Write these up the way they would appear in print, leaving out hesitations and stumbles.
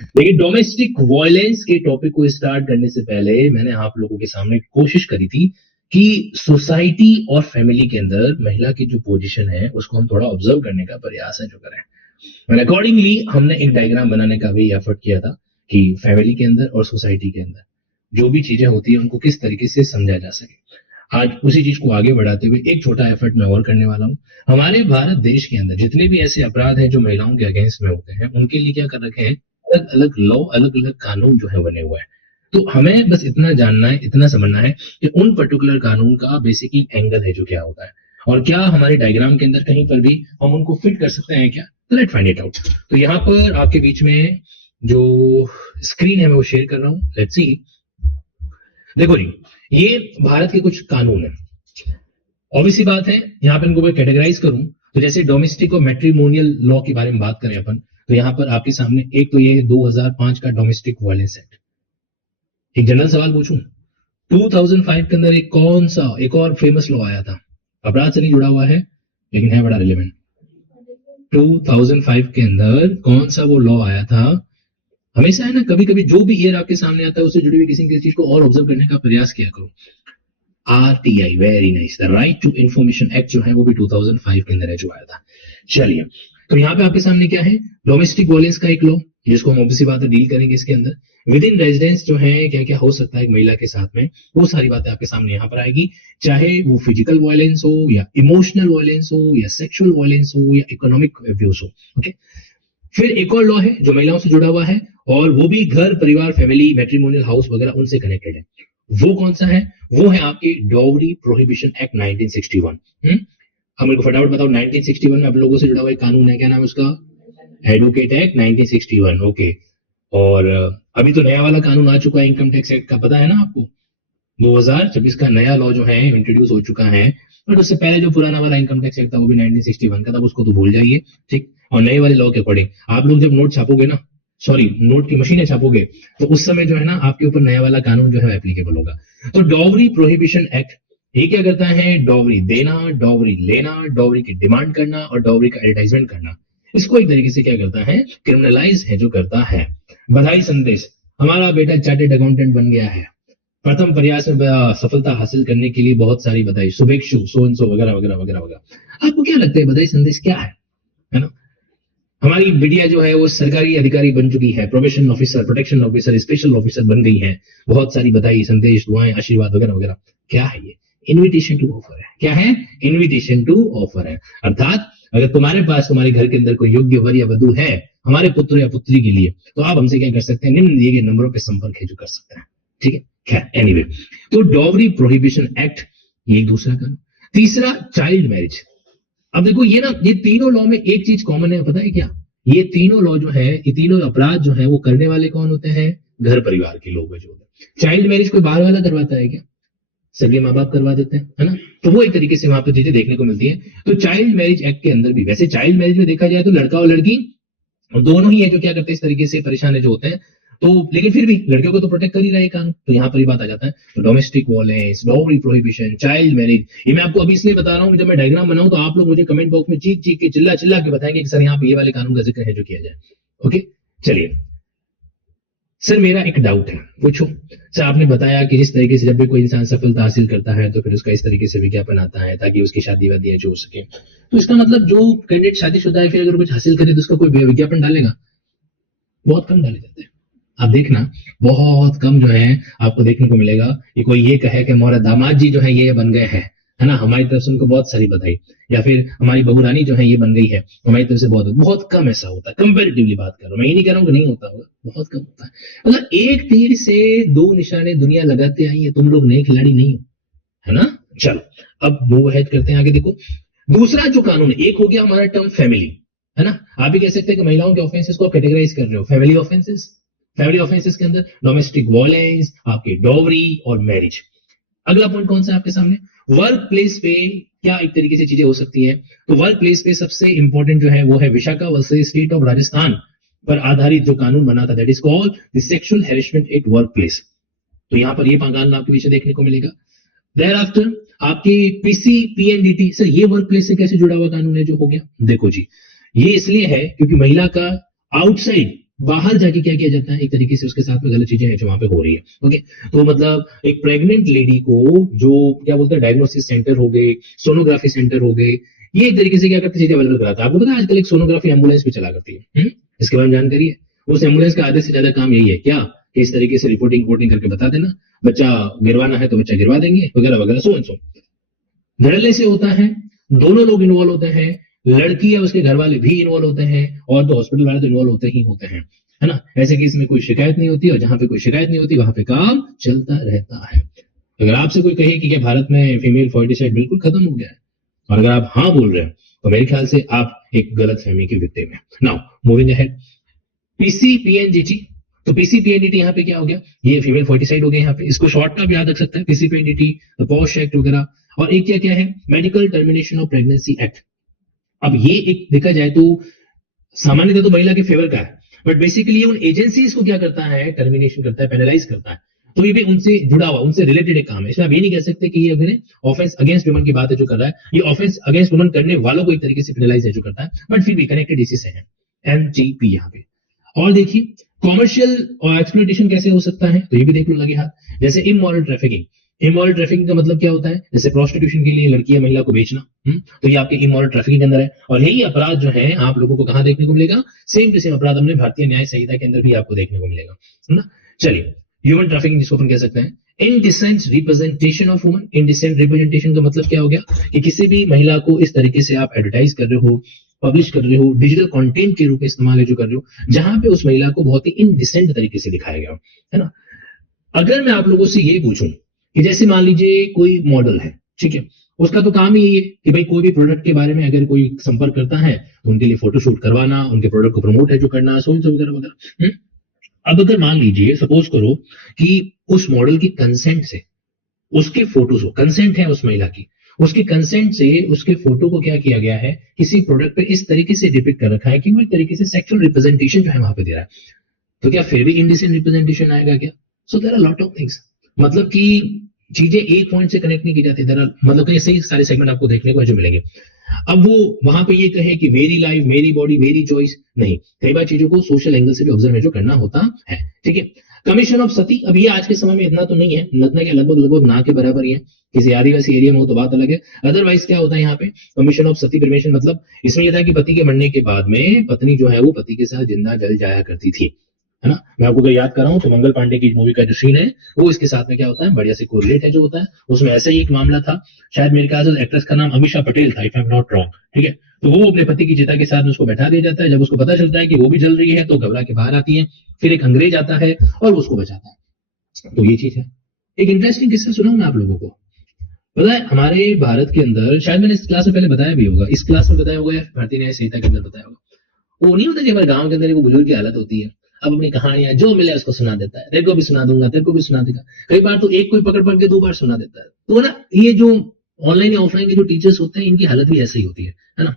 देखिए, domestic violence के topic को स्टार्ट करने से पहले मैंने आप लोगों के सामने कोशिश करी थी कि सोसाइटी और फैमिली के अंदर महिला की जो पोजीशन है उसको हम थोड़ा ऑब्जर्व करने का प्रयास है जो करें। और अकॉर्डिंगली हमने एक डायग्राम बनाने का भी एफर्ट किया था कि फैमिली के अंदर और सोसाइटी के अंदर जो भी चीजें होती है उनको किस तरीके से समझा जा सके। आज उसी चीज को आगे बढ़ाते हुए एक छोटा एफर्ट मैं और करने वाला हूँ। हमारे भारत देश के अंदर जितने भी ऐसे अपराध हैं जो महिलाओं के अगेंस्ट में होते हैं उनके लिए क्या कर रखे हैं, अलग अलग लॉ, अलग अलग कानून जो है बने हुए हैं। तो हमें बस इतना जानना है, इतना समझना है कि उन पर्टिकुलर कानून का बेसिकली एंगल है जो क्या होता है, और क्या हमारे डायग्राम के अंदर कहीं पर भी हम उनको फिट कर सकते हैं क्या। तो लेट फाइंड इट आउट। तो यहाँ पर आपके बीच में जो स्क्रीन है मैं वो शेयर कर रहा हूँ। Let's see. देखो जी, ये भारत के कुछ कानून है। ऑब्वियसली बात है, यहाँ पे इनको मैं कैटेगराइज करूं तो जैसे डोमेस्टिक और मैट्रिमोनियल लॉ के बारे में बात करें अपन, तो यहाँ पर आपके सामने एक तो ये 2005 का डोमेस्टिक वायलेंस एक्ट। एक जनरल सवाल पूछूं, 2005 के अंदर एक कौन सा एक और फेमस लॉ आया था, अपराध से नहीं जुड़ा हुआ है लेकिन है बड़ा रिलेवेंट। 2005 के अंदर कौन सा वो लॉ आया था। हमेशा है ना, कभी कभी जो भी ईयर आपके सामने आता है उससे जुड़ी हुई किसी किसी चीज को और ऑब्जर्व करने का प्रयास किया करो। RTI, very nice, the right to information act जो है वो भी 2005 के अंदर है जो आया था। चलिए, तो यहाँ पे आपके सामने क्या है, डोमेस्टिक वायलेंस का एक लॉ जिसको हम ऑब्वियसली बात है डील करेंगे इसके अंदर। विद इन रेजिडेंस जो है क्या क्या हो सकता है एक महिला के साथ में, वो सारी बातें आपके सामने यहाँ पर आएगी, चाहे वो फिजिकल वायलेंस हो या इमोशनल वायलेंस हो या सेक्सुअल वायलेंस हो या इकोनॉमिक अब्यूज हो। ओके, फिर एक और लॉ है जो महिलाओं से जुड़ा हुआ है, और वो भी घर परिवार, फैमिली, मैट्रिमोनियल हाउस वगैरह उनसे कनेक्टेड है। वो कौन सा है, वो है आपकी डॉवरी प्रोहिबिशन एक्ट 1961। अब मेरे को फटाफट बताओ, 1961 में आप लोगों से जुड़ा हुआ एक कानून है, क्या नाम है उसका, एडवोकेट एक्ट 1961। ओके, और अभी तो नया वाला कानून आ चुका है इनकम टैक्स एक्ट का, पता है ना आपको, 2026 का नया लॉ जो है इंट्रोड्यूस हो चुका है। बट उससे पहले जो पुराना वाला इनकम टैक्स एक्ट था वो भी 1961 का था, उसको तो भूल जाइए। ठीक, और नए वाले लॉ के अकॉर्डिंग आप लोग जब नोट छापोगे ना, सॉरी नोट की मशीनें छापोगे, तो उस समय जो है ना आपके ऊपर नया वाला कानून जो है एप्लीकेबल होगा। तो डॉवरी प्रोहिबिशन एक्ट ये क्या करता है, डॉवरी देना, डॉवरी लेना, डॉवरी की डिमांड करना और डॉवरी का एडवर्टाइजमेंट करना, इसको एक तरीके से क्या करता है, क्रिमिनलाइज है जो करता है। बधाई संदेश, हमारा बेटा चार्टेड अकाउंटेंट बन गया है, प्रथम प्रयास में सफलता हासिल करने के लिए बहुत सारी बधाई, शुभेच्छु, सो एंड सो वगैरह वगैरह वगैरह वगैरह। आपको क्या लगता है बधाई संदेश क्या है ना। हमारी बिटिया जो है वो सरकारी अधिकारी बन चुकी है, probation officer, protection officer, special officer बन गई है, बहुत सारी बधाई, संदेश, दुआएं, आशीर्वाद वगैरह वगैरह। क्या है ये, इनविटेशन टू ऑफर है। क्या है, इनविटेशन टू ऑफर है। अर्थात अगर तुम्हारे पास तुम्हारे घर के अंदर कोई योग्य वर या वधु है हमारे पुत्र या पुत्री के लिए, तो आप हमसे क्या कर सकते हैं, निम्न दिए गए नंबरों पे संपर्क है जो कर सकते हैं। ठीक है, खैर एनीवे, तो डॉवरी प्रोहिबिशन एक्ट ये दूसरा कानून। तीसरा, चाइल्ड मैरिज। अब देखो ये ना, ये तीनों लॉ में एक चीज कॉमन है, पता है क्या, ये तीनों लॉ जो है, ये तीनों अपराध जो है वो करने वाले कौन होते हैं, घर परिवार के लोग जो होते हैं। चाइल्ड मैरिज कोई बाहर वाला करवाता है क्या, सगे माँ बाप करवा देते हैं, है ना। तो वो एक तरीके से वहां पर चीजें देखने को मिलती है। तो चाइल्ड मैरिज एक्ट के अंदर भी, वैसे चाइल्ड मैरिज में देखा जाए तो लड़का और लड़की दोनों ही है जो क्या करते हैं, इस तरीके से परेशान है जो होते हैं। तो लेकिन फिर भी लड़कियों को तो प्रोटेक्ट कर ही रहा है कानून, तो यहाँ पर ही बात आ जाता है। तो domestic violence, dowry prohibition, child marriage, ये मैं आपको अभी इसलिए बता रहा हूँ जब मैं डायग्राम बनाऊं तो आप लोग मुझे कमेंट बॉक्स में चीख चीख के, चिल्ला चिल्ला के बताएंगे कि सर यहाँ पे ये वाले कानून का जिक्र है जो किया जाए। ओके, चलिए सर, मेरा एक डाउट है, पूछो। सर आपने बताया कि जिस तरीके से जब भी कोई इंसान सफलता हासिल करता है तो फिर उसका इस तरीके से विज्ञापन आता है ताकि उसकी शादी वादी जो हो सके, तो इसका मतलब जो कैंडिडेट शादीशुदा है फिर अगर कुछ हासिल करे तो उसका कोई विज्ञापन डालेगा, बहुत कम डाले जाते हैं। आप देखना, बहुत कम जो है आपको देखने को मिलेगा कि कोई ये कहे कि हमारा दामाद जी जो है ये बन गए हैं, है ना, हमारी तरफ से उनको बहुत सारी बधाई, या फिर हमारी बहू रानी जो है ये बन गई है, हमारी तरफ से बहुत बहुत कम ऐसा होता है। कंपेरेटिवली बात कर रहा हूं, मैं ये नहीं कह रहा हूं कि नहीं होता होगा, बहुत कम होता है। मतलब एक तीर से दो निशाने दुनिया लगाते आई है, तुम लोग नए खिलाड़ी नहीं हो, है ना। चलो अब मूव हेड करते हैं आगे। देखो दूसरा जो कानून है, एक हो गया हमारा टर्म फैमिली, है ना। आप भी कह सकते हैं कि महिलाओं के ऑफेंसेस को कैटेगराइज कर रहे हो, फैमिली ऑफेंसेस। फैमिली ऑफेंसेस के अंदर डोमेस्टिक वायलेंस, आपके डॉवरी और मैरिज। अगला पॉइंट कौन सा है आपके सामने, वर्क प्लेस पे क्या एक तरीके से चीजें हो सकती है। तो वर्क प्लेस पे सबसे इंपॉर्टेंट जो है वो है Vishakha versus state of Rajasthan पर आधारित जो कानून बना था, that is called the sexual harassment at work place. तो यहां पर ये कानून आपके पीछे देखने को मिलेगा। देयर आफ्टर आपकी पीसी पीएनडीटी। सर ये वर्क प्लेस से कैसे जुड़ा हुआ कानून है जो हो गया, देखो जी, ये इसलिए है क्योंकि महिला का आउटसाइड बाहर जाके क्या किया जाता है, एक तरीके से उसके साथ में गलत चीजें हैं जो वहां पे हो रही है। ओके, तो मतलब एक प्रेग्नेंट लेडी को जो क्या बोलते हैं डायग्नोसिस सेंटर हो गए, सोनोग्राफी सेंटर हो गए, ये एक तरीके से क्या करते हैं चीजें अवेलेबल कराता है। आपको पता है आजकल एक सोनोग्राफी एम्बुलेंस भी चला करती है, इसके बारे में जानकारी है? उस एम्बुलेंस का आधे से ज्यादा काम यही है क्या, कि इस तरीके से रिपोर्टिंग रिपोर्टिंग करके बता देना, बच्चा गिरवाना है तो बच्चा गिरवा देंगे वगैरह वगैरह, सो एंड सो। धड़ल्ले से होता है, दोनों लोग इन्वॉल्व होते हैं, लड़की या उसके घर वाले भी इन्वॉल्व होते हैं, और तो हॉस्पिटल वाले तो इन्वॉल्व होते ही होते हैं, है ना। ऐसे केस में कोई शिकायत नहीं होती, और जहां पे कोई शिकायत नहीं होती वहां पे काम चलता रहता है। अगर आपसे कोई कहे कि क्या भारत में फीमेल फर्टिसाइड बिल्कुल खत्म हो गया है, और अगर आप हाँ बोल रहे हैं तो मेरे ख्याल से आप एक गलत फहमी के विक्टिम हैं। Now moving ahead, PCPNDT. तो पीसीपीएनडीटी यहाँ पे क्या हो गया, ये फीमेल फर्टिसाइड हो गया यहाँ पे, इसको शॉर्ट में भी याद रख सकते हैं पीसीपीएनडीटी, पॉश एक्ट वगैरह। और एक क्या क्या है, medical termination of pregnancy act. अब ये एक देखा जाए तो सामान्यतः तो महिला के फेवर का है, बट बेसिकली उन एजेंसीज को क्या करता है, टर्मिनेशन करता है, पेनलाइज करता है। तो ये भी उनसे जुड़ा हुआ, उनसे रिलेटेड एक काम है। इसमें आप ये नहीं कह सकते कि ये अगर ऑफेंस अगेंस्ट वुमन की बात है जो कर रहा है, ये ऑफेंस अगेंस्ट वुमन करने वालों को एक तरीके से पेनलाइज है जो करता है, बट फिर भी कनेक्टेड इसी से है, एमजीपी यहाँ पे। और देखिए कॉमर्शियल और एक्सप्लॉइटेशन कैसे हो सकता है, तो ये भी देख लो लगे हाथ। जैसे इमोरल ट्रैफिकिंग, इमोरल ट्रैफिकिंग का मतलब क्या होता है, जैसे प्रोस्टिट्यूशन के लिए लड़की या महिला को बेचना, तो ये आपके इमोरल ट्रैफिकिंग के अंदर है। और यही अपराध जो है आप लोगों को कहां देखने को मिलेगा, सेम टू सेम अपराध हमने भारतीय न्याय संहिता के अंदर भी आपको देखने को मिलेगा, है ना। चलिए, ह्यूमन ट्रैफिकिंग जिसको अपन कह सकते हैं, indecent representation of woman. Indecent representation का मतलब क्या हो गया, कि किसी भी महिला को इस तरीके से आप एडवर्टाइज कर रहे हो, पब्लिश कर रहे हो, डिजिटल कंटेंट के रूप में इस्तेमाल जो कर रहे हो, जहां पे उस महिला को बहुत ही इनडिसेंट तरीके से दिखाया गया है ना। अगर मैं आप लोगों से ये पूछूं कि जैसे मान लीजिए कोई मॉडल है, ठीक है, उसका तो काम ही यही है कि भाई कोई भी प्रोडक्ट के बारे में अगर कोई संपर्क करता है तो उनके लिए फोटोशूट करवाना, उनके प्रोडक्ट को प्रमोट है जो करना, सो वगैरह वगैरह। अब अगर मान लीजिए सपोज करो कि उस मॉडल की कंसेंट से उसके फोटोज हो, कंसेंट है उस महिला की, उसके कंसेंट से उसके फोटो को क्या किया गया है, किसी प्रोडक्ट पे इस तरीके से डिपिक्ट कर रखा है कि वो एक तरीके से सेक्सुअल रिप्रेजेंटेशन जो है वहां पे दे रहा है, तो क्या फिर भी इनडिसेंट रिप्रेजेंटेशन आएगा क्या? So there are lot of things, मतलब कि चीजें एक पॉइंट से कनेक्ट नहीं की जाती, देयर आर मतलब कई सही सारे सेगमेंट आपको देखने को जो मिलेंगे। अब वो वहां पे ये कहे कि मेरी लाइफ मेरी बॉडी मेरी चॉइस, नहीं, कई बार चीजों को सोशल एंगल से भी ऑब्जर्व जो करना होता है, ठीक है। कमीशन ऑफ सती, अब ये आज के समय में इतना तो नहीं है, इतना क्या लगभग लगभग ना के बराबर ही है, किसी आदिवासी एरिया में हो तो बात अलग है। अदरवाइज क्या होता है यहाँ पे कमीशन ऑफ सती परमेशन, मतलब इसमें यह था कि पति के मरने के बाद में पत्नी जो है वो पति के साथ जिंदा जल जाया करती थी, है ना। मैं आपको अगर याद कर रहा हूँ तो मंगल पांडे की मूवी का जो सीन है वो इसके साथ में क्या होता है, बढ़िया से कोरिलेट है जो होता है। उसमें ऐसा ही एक मामला था, शायद मेरे ख्याल से एक्ट्रेस का नाम अमीषा पटेल था, if I am not wrong, ठीक है। तो वो अपने पति की चिता के साथ उसको बैठा दिया जाता है, जब उसको पता चलता है कि वो भी जल रही है तो घबरा के बाहर आती है, फिर एक अंग्रेज आता है और उसको बचाता है। तो ये चीज है। एक इंटरेस्टिंग किस्सा सुनाऊं मैं आप लोगों को, पता है हमारे भारत के अंदर, शायद मैंने इस क्लास में पहले बताया भी होगा, इस क्लास में बताया होगा या भारतीय न्याय संहिता के अंदर बताया होगा। वो नहीं होता कि हमारे गांव के अंदर एक बुजुर्ग की हालत होती है, अब अपनी कहानियां जो मिले उसको सुना देता है, तेरे को भी सुना दूंगा, तेरे को भी सुना देगा, कई बार तो एक कोई पकड़ पकड़ के 2 बार सुना देता है। तो ना ये जो ऑनलाइन या ऑफलाइन के जो टीचर्स होते हैं इनकी हालत भी ऐसी ही होती है ना।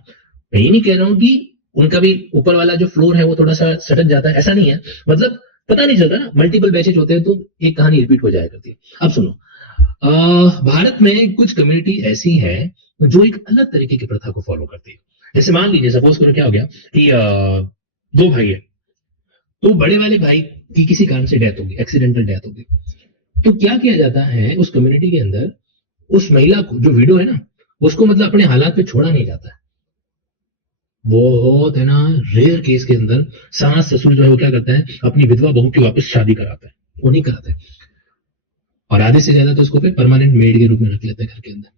मैं ये नहीं कह रहा हूँ कि उनका भी ऊपर वाला जो फ्लोर है वो थोड़ा सा सटक जाता है, ऐसा नहीं है, मतलब पता नहीं चलता ना, मल्टीपल बैचेज होते हैं तो एक कहानी रिपीट हो जाया करती है। अब सुनो, भारत में कुछ कम्युनिटी ऐसी है जो एक अलग तरीके की प्रथा को फॉलो करती है। जैसे मान लीजिए सपोज करो क्या हो गया कि 2 भाई है, तो बड़े वाले भाई की किसी कारण से डेथ होगी, एक्सीडेंटल डेथ होगी, तो क्या किया जाता है उस कम्युनिटी के अंदर, उस महिला को जो विडो है ना उसको मतलब अपने हालात पे छोड़ा नहीं जाता है। बहुत है ना, रेयर केस के अंदर सास ससुर जो है वो क्या करता है, अपनी विधवा बहू की वापस शादी कराता है, वो नहीं कराता है, और आधे से ज्यादा तो उसको फिर परमानेंट मेड के रूप में रख लेते हैं घर के अंदर,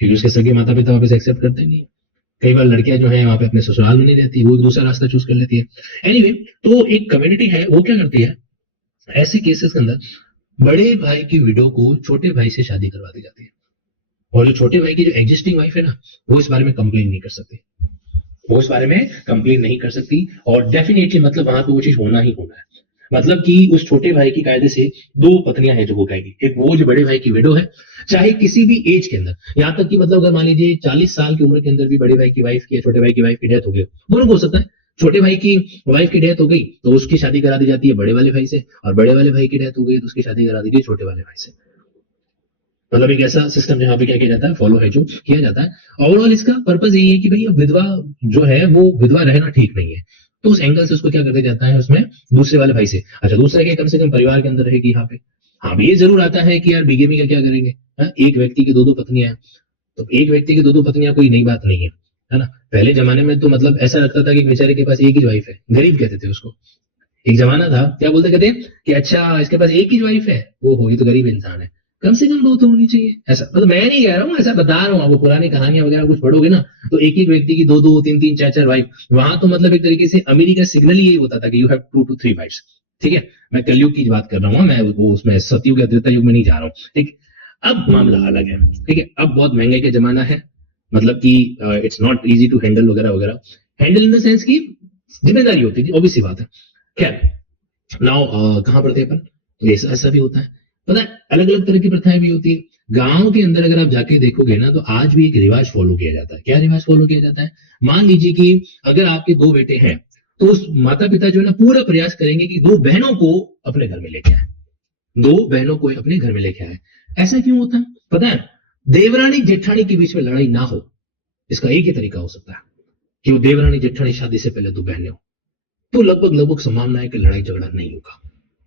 क्योंकि उसके सगे माता पिता वापस एक्सेप्ट करते नहीं। कई बार लड़कियां जो है वहां पे अपने ससुराल में नहीं रहती, वो एक दूसरा रास्ता चूज कर लेती है। एनीवे, तो एक कम्युनिटी है वो क्या करती है, ऐसे केसेस के अंदर बड़े भाई की विडो को छोटे भाई से शादी करवा दी जाती है, और जो छोटे भाई की जो एग्जिस्टिंग वाइफ है ना वो इस बारे में कंप्लेन नहीं कर सकती, वो इस बारे में कंप्लेन नहीं कर सकती, और डेफिनेटली मतलब वहां पे वो चीज होना ही होना है। मतलब कि उस छोटे भाई की कायदे से 2 पत्नियां हैं जो वो कहेगी, एक वो जो बड़े भाई की विडो है, चाहे किसी भी एज के अंदर, यहां तक कि मतलब अगर मान लीजिए 40 साल की उम्र के अंदर भी बड़े भाई की वाइफ की, छोटे भाई की वाइफ की डेथ हो गई, दोनों को हो सकता है। छोटे भाई की वाइफ की डेथ हो गई तो उसकी शादी करा दी जाती है बड़े वाले भाई से, और बड़े वाले भाई की डेथ हो गई तो उसकी शादी करा दी जाती है छोटे वाले भाई से। मतलब एक ऐसा सिस्टम जहां पे क्या किया जाता है, फॉलो है जो किया जाता है। ओवरऑल इसका पर्पज यही है कि भाई अब विधवा जो है वो विधवा रहना ठीक नहीं है, तो उस एंगल से उसको क्या करते जाता है उसमें दूसरे वाले भाई से, अच्छा दूसरा क्या कम से कम परिवार के अंदर रहेगी यहाँ पे। हाँ ये जरूर आता है कि यार बिगेमी का क्या करेंगे, हाँ, एक व्यक्ति की दो दो पत्नियां हैं, तो एक व्यक्ति की दो दो पत्नियां कोई नई बात नहीं है ना। पहले जमाने में तो मतलब ऐसा लगता था कि बेचारे के पास एक ही वाइफ है, गरीब कहते थे उसको। एक जमाना था, क्या बोलते कहते कि अच्छा इसके पास एक ही वाइफ है, वो हो ये तो गरीब इंसान है, कम से कम दो तो होनी चाहिए। ऐसा मतलब मैं नहीं कह रहा हूँ, ऐसा बता रहा हूँ आपको, पुरानी कहानियां वगैरह कुछ पढ़ोगे ना तो एक ही व्यक्ति की दो दो तीन तीन चार चार वाइफ, वहां तो मतलब एक तरीके से अमीरी का सिग्नल ही यही होता था कि यू हैव 2 to 3 वाइफ्स। ठीक है, मैं कलयुग की बात कर रहा हूँ, मैं वो उसमें सतयुग या त्रेता युग में नहीं जा रहा हूँ। ठीक, अब मामला अलग है। ठीक है, अब बहुत महंगाई का जमाना है, मतलब कि it's not easy to handle वगैरह वगैरह, हैंडल इन द सेंस की जिम्मेदारी होती थी, ऑब्वियस सी बात है। खैर नाउ कहां पर थे अपन, तो ऐसा भी होता है, पता है अलग अलग तरह की प्रथाएं भी होती है। गांव के अंदर अगर आप जाके देखोगे ना तो आज भी एक रिवाज फॉलो किया जाता है। क्या रिवाज फॉलो किया जाता है, मान लीजिए कि अगर आपके दो बेटे हैं तो उस माता पिता जो है ना पूरा प्रयास करेंगे कि दो बहनों को अपने घर में लेके आए, दो बहनों को अपने घर में लेके आए। ऐसा क्यों होता है पता है, देवरानी जेठानी के बीच में लड़ाई ना हो, इसका एक ही तरीका हो सकता है कि वो देवरानी जेठानी शादी से पहले दो बहनें हो, तो लगभग लगभग संभावना है कि लड़ाई झगड़ा नहीं होगा।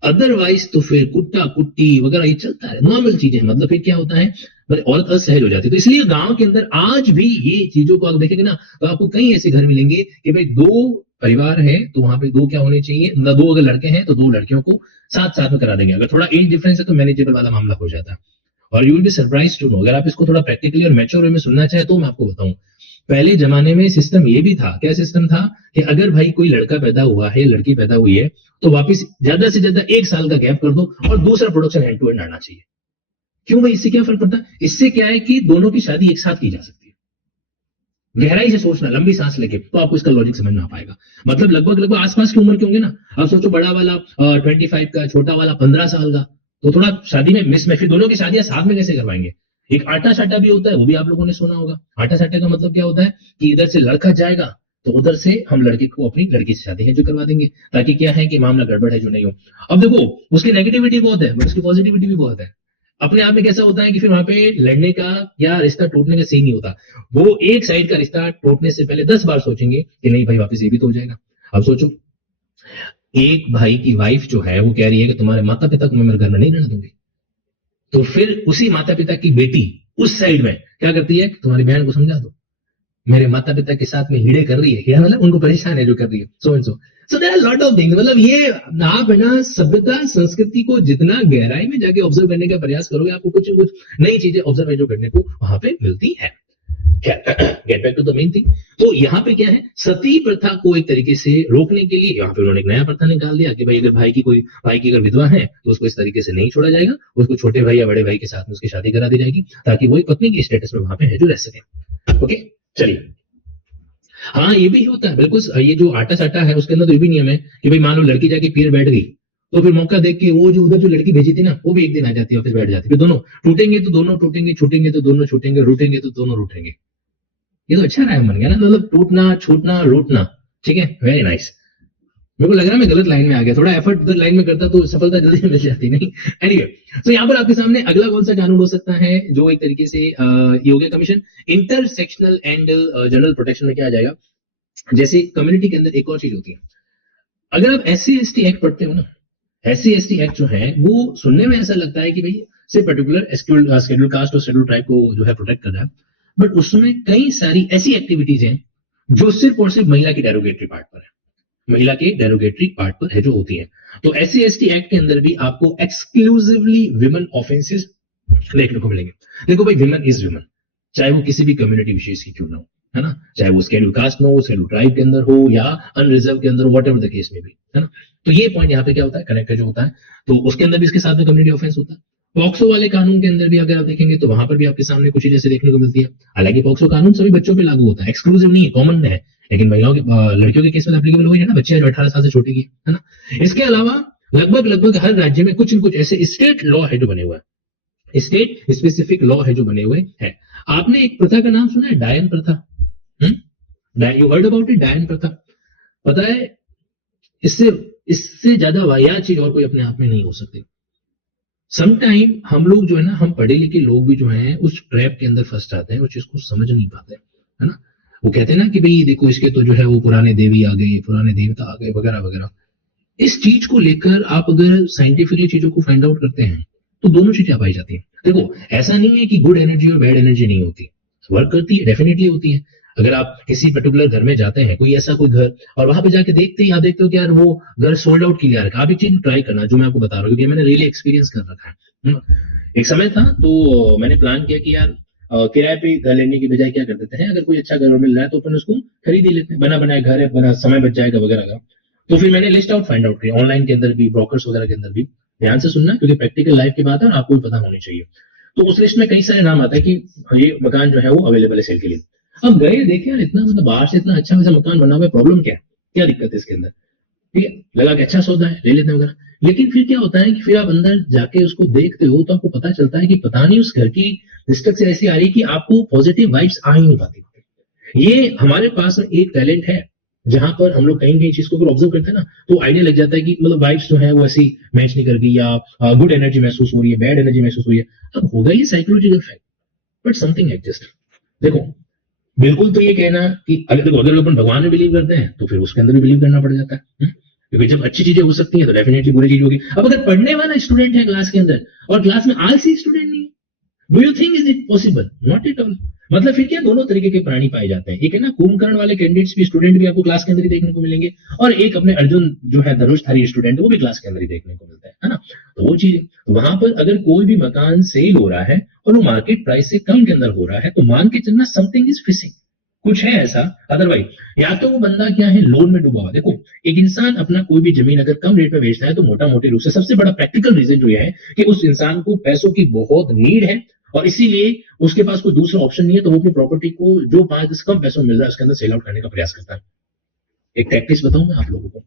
अदरवाइज तो फिर कुट्टा कुट्टी वगैरह ये चलता है, नॉर्मल चीजें, मतलब फिर क्या होता है मतलब औरत असहज हो जाती है। तो इसलिए गांव के अंदर आज भी ये चीजों को आप देखेंगे ना तो आपको कई ऐसे घर मिलेंगे कि भाई दो परिवार है तो वहां पे दो क्या होने चाहिए, दो अगर लड़के हैं तो दो लड़कियों को साथ साथ में करा देंगे। अगर थोड़ा एज डिफरेंस है तो मैनेजेबल वाला मामला हो जाता है। और you will be surprise to know, अगर आप इसको थोड़ा प्रैक्टिकली और मैच्योर वे में सुनना चाहे तो मैं आपको बताऊं, पहले जमाने में सिस्टम ये भी था, क्या सिस्टम था कि अगर भाई कोई लड़का पैदा हुआ है लड़की पैदा हुई है तो वापस ज्यादा से ज्यादा 1 साल का गैप कर दो और दूसरा प्रोडक्शन हैंड टू हैंड आना चाहिए। क्यों भाई, इससे क्या फर्क पड़ता है, इससे क्या है कि दोनों की शादी एक साथ की जा सकती है। गहराई से सोचना, लंबी सांस लेके, तो आपको इसका लॉजिक समझ में आ पाएगा। मतलब लगभग लगभग आसपास की उम्र के होंगे ना, अब सोचो बड़ा वाला 25 का, छोटा वाला 15 साल का, तो थोड़ा शादी में मिस में, फिर दोनों की शादियां साथ में कैसे करवाएंगे। एक आटा साटा भी होता है, वो भी आप लोगों ने सुना होगा। आटा साटे का मतलब क्या होता है कि इधर से लड़का जाएगा तो उधर से हम लड़के को अपनी लड़की से शादी है जो करवा देंगे, ताकि क्या है कि मामला गड़बड़ है जो नहीं हो। अब देखो उसकी नेगेटिविटी बहुत है बट उसकी पॉजिटिविटी भी बहुत है। अपने आप में कैसा होता है कि फिर वहां पे लड़ने का या रिश्ता टूटने का सीन नहीं होता, वो एक साइड का रिश्ता टूटने से पहले 10 बार सोचेंगे कि नहीं भाई वापस ये भी तो हो जाएगा। अब सोचो एक भाई की वाइफ जो है वो कह रही है कि तुम्हारे माता पिता को मैं मेरे घर में नहीं रहने दूंगी, तो फिर उसी माता पिता की बेटी उस साइड में क्या करती है, तुम्हारी बहन को समझा दो मेरे माता पिता के साथ में हिड़े कर रही है, क्या मतलब उनको परेशान है जो कर रही है, so and so. So there are lot of things, मतलब ये आप है ना सभ्यता संस्कृति को जितना गहराई में जाके ऑब्जर्व करने का प्रयास करोगे आपको कुछ न कुछ नई चीजें ऑब्जर्व जो करने को वहां पे मिलती है। Get back to the main thing, तो यहाँ पे क्या है, सती प्रथा को एक तरीके से रोकने के लिए यहाँ पे उन्होंने एक नया प्रथा निकाल दिया कि भाई अगर भाई की अगर विधवा है तो उसको इस तरीके से नहीं छोड़ा जाएगा, उसको छोटे भाई या बड़े भाई के साथ में उसकी शादी करा दी जाएगी ताकि वो एक पत्नी की स्टेटस में वहां पे है जो रह सके। ओके चलिए, हाँ ये भी होता है बिल्कुल। ये जो आटा साटा है उसके अंदर तो ये भी नियम है कि भाई मान लो लड़की जाके पीर बैठ गई तो फिर मौका देख के वो जो उधर जो लड़की भेजी थी ना वो भी एक दिन आ जाती है और फिर बैठ जाती है, फिर दोनों टूटेंगे तो दोनों टूटेंगे, छूटेंगे तो दोनों छूटेंगे, रूठेंगे तो दोनों रूठेंगे। ये तो अच्छा राइम बन गया ना, मतलब टूटना छूटना रूटना। ठीक है, वेरी नाइस। मेरे को लग रहा है मैं गलत लाइन में आ गया, थोड़ा एफर्ट उधर लाइन में करता तो सफलता जल्दी मिल जाती नहीं। एनीवे, तो यहाँ पर आपके सामने अगला कौन सा कानून हो सकता है जो एक तरीके से ये हो गया commission intersectional and general protection में क्या आ जाएगा। जैसे कम्युनिटी के अंदर एक और चीज होती है, अगर आप SC/ST एक्ट पढ़ते हो ना, SC/ST एक्ट जो है वो सुनने में ऐसा लगता है कि भाई सिर्फ पर्टिकुलर शेड्यूल कास्ट और शेड्यूल ट्राइब को जो है प्रोटेक्ट कर रहा है, बट उसमें कई सारी ऐसी एक्टिविटीज हैं जो सिर्फ और सिर्फ महिला की डेरोगेटरी पार्ट पर है, महिला के डेरोगेटरी पार्ट पर है जो होती है। तो SC/ST एक्ट के अंदर भी आपको एक्सक्लूसिवली विमेन ऑफेंसेस देखने को मिलेंगे। देखो भाई विमेन इज विमेन, चाहे वो किसी भी कम्युनिटी विशेष की क्यों ना हो, है ना, चाहे वो शेड्यूल कास्ट में हो, शेड्यूल ट्राइब के अंदर हो या अनरिजर्व के अंदर, वॉट एवर द केस में भी, है ना। तो ये पॉइंट यहाँ पे क्या होता है, कनेक्ट जो होता है, तो उसके अंदर भी इसके साथ में कम्युनिटी ऑफेंस होता है। पॉक्सो वाले कानून के अंदर भी अगर आप देखेंगे तो वहां पर भी आपके सामने कुछ जैसे देखने को मिलती है। हालांकि पॉक्सो कानून सभी बच्चों पे लागू होता है, एक्सक्लूसिव नहीं है, कॉमन में है, लेकिन महिलाओं के लड़कियों के केस में एप्लीकेबल हो, है ना, बच्चे जो 18 साल से छोटे की, है ना। इसके अलावा लगभग लगभग हर राज्य में कुछ न कुछ ऐसे स्टेट लॉ है जो बने हुए हैं, स्टेट स्पेसिफिक लॉ है जो बने हुए हैं। आपने एक प्रथा का नाम सुना है, डायन प्रथा, यू हर्ड अबाउट इट, डायन प्रथा। पता है इससे इससे ज्यादा वाहियात चीज और कोई अपने आप में नहीं हो सकती। समटाइम हम लोग जो है ना, हम पढ़े लिखे लोग भी जो हैं उस ट्रैप के अंदर फंस जाते हैं, उस चीज को समझ नहीं पाते, है ना। वो कहते हैं ना कि भाई देखो इसके तो जो है वो पुराने देवी आ गए, पुराने देवता आ गए वगैरह वगैरह। इस चीज को लेकर आप अगर साइंटिफिकली चीजों को फाइंड आउट करते हैं तो दोनों चीजें पाई जाती हैं। देखो ऐसा नहीं है कि गुड एनर्जी और बैड एनर्जी नहीं होती, वर्क करती है, डेफिनेटली होती है। अगर आप किसी पर्टिकुलर घर में जाते हैं, कोई ऐसा कोई घर, और वहां पे जाके देखते ही आप देखते हो कि यार वो घर सोल्ड आउट क्लियर है, आप एक चीज ट्राई करना जो मैं आपको बता रहा हूँ, क्योंकि मैंने रियली एक्सपीरियंस कर रखा है ना। एक समय था तो मैंने प्लान किया कि यार किराए पे घर लेने की बजाय क्या कर देते हैं, अगर कोई अच्छा घर मिल रहा है तो अपन उसको खरीद ही लेते हैं, बना बनाया घर है, बना समय बच जाएगा वगैरह का। तो फिर मैंने लिस्ट आउट फाइंड आउट किया ऑनलाइन के अंदर भी, ब्रोकर्स वगैरह के अंदर भी। ध्यान से सुनना क्योंकि प्रैक्टिकल लाइफ की बात है और आपको भी पता होनी चाहिए। तो उस लिस्ट में कई सारे नाम आते हैं कि ये मकान जो है वो अवेलेबल है सेल के लिए। अब गए देखे यार इतना मतलब बाहर से इतना अच्छा वैसा मकान बना हुआ है, प्रॉब्लम क्या है, क्या दिक्कत है इसके अंदर, ठीक है, लगा कि अच्छा सौदा है ले लेते हैं वगैरह। लेकिन फिर क्या होता है कि फिर आप अंदर जाके उसको देखते हो तो आपको पता चलता है कि पता नहीं उस घर की डिस्ट्रक्शन ऐसी आ रही है कि आपको पॉजिटिव वाइब्स आ ही नहीं पाती। ये हमारे पास एक टैलेंट है, जहां पर हम लोग कहीं कहीं चीज को ऑब्जर्व करते हैं ना तो आइडिया लग जाता है कि मतलब वाइब्स जो है वो ऐसी मैच नहीं कर रही, या गुड एनर्जी महसूस हो रही है, बैड एनर्जी महसूस हो रही है। अब होगा ये psychological fact, but something exist. देखो बिल्कुल तो ये कहना कि अगर देखो अगर अपन भगवान में बिलीव करते हैं तो फिर उसके अंदर भी बिलीव करना पड़ जाता है, क्योंकि जब अच्छी चीजें हो सकती हैं तो डेफिनेटली बुरी चीज होगी। अब अगर पढ़ने वाला स्टूडेंट है क्लास के अंदर और क्लास में आलसी स्टूडेंट नहीं है, do you think is it possible? Not at all. मतलब फिर क्या दोनों तरीके के प्राणी पाए जाते हैं। एक है ना कुंभकर्ण वाले कैंडिडेट्स भी, स्टूडेंट भी आपको क्लास के अंदर ही देखने को मिलेंगे, और एक अपने अर्जुन जो है धनुषधारी स्टूडेंट वो भी क्लास के अंदर ही देखने को मिलता है ना। तो वो चीज वहां पर अगर कोई भी मकान सेल हो रहा है और वो मार्केट प्राइस से कम के अंदर हो रहा है तो मान के चलना समथिंग इज फिशिंग, कुछ है ऐसा। अदरवाइज या तो वो बंदा क्या है लोन में डूबा हुआ। देखो एक इंसान अपना कोई भी जमीन अगर कम रेट में बेचता है तो मोटा मोटी रूप से सबसे बड़ा प्रैक्टिकल रीजन जो है कि उस इंसान को पैसों की बहुत नीड है और इसीलिए उसके पास कोई दूसरा ऑप्शन नहीं है, तो वो अपनी प्रॉपर्टी को जो 5-10 कम पैसों में मिल रहा है उसके अंदर सेल आउट करने का प्रयास करता है। एक टैक्टिस बताऊं मैं आप लोगों को,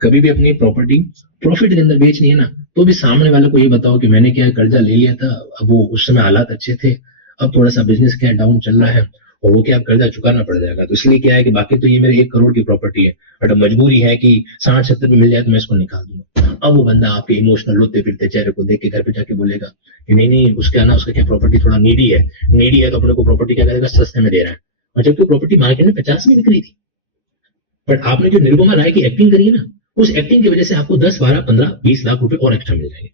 कभी भी अपनी प्रॉपर्टी प्रॉफिट के अंदर बेचनी है ना तो भी सामने वाले को ये बताओ कि मैंने क्या कर्जा ले लिया था, अब वो उस समय हालात अच्छे थे, अब थोड़ा सा बिजनेस क्या डाउन चल रहा है और वो क्या कर्जा चुकाना पड़ जाएगा, तो इसलिए क्या है कि बाकी तो ये मेरे 1 करोड़ की प्रॉपर्टी है, बट अब मजबूरी है कि 60-70 में मिल जाए तो मैं इसको निकाल दूंगा। अब वो बंदा आपके इमोशनल रोते फिरते चेहरे को देख के घर पे जाके बोलेगा कि नहीं नहीं उसका ना उसका क्या प्रॉपर्टी थोड़ा नीडी है, नीडी है तो अपने को प्रॉपर्टी क्या करेगा सस्ते में दे रहा है, और जबकि प्रॉपर्टी मार्केट में 50 में बिक रही थी। बट आपने जो निरुपमा राय की एक्टिंग करी है ना, उस एक्टिंग की वजह से आपको 10, 12, 15, 20 लाख रुपए और एक्स्ट्रा मिल जाएंगे।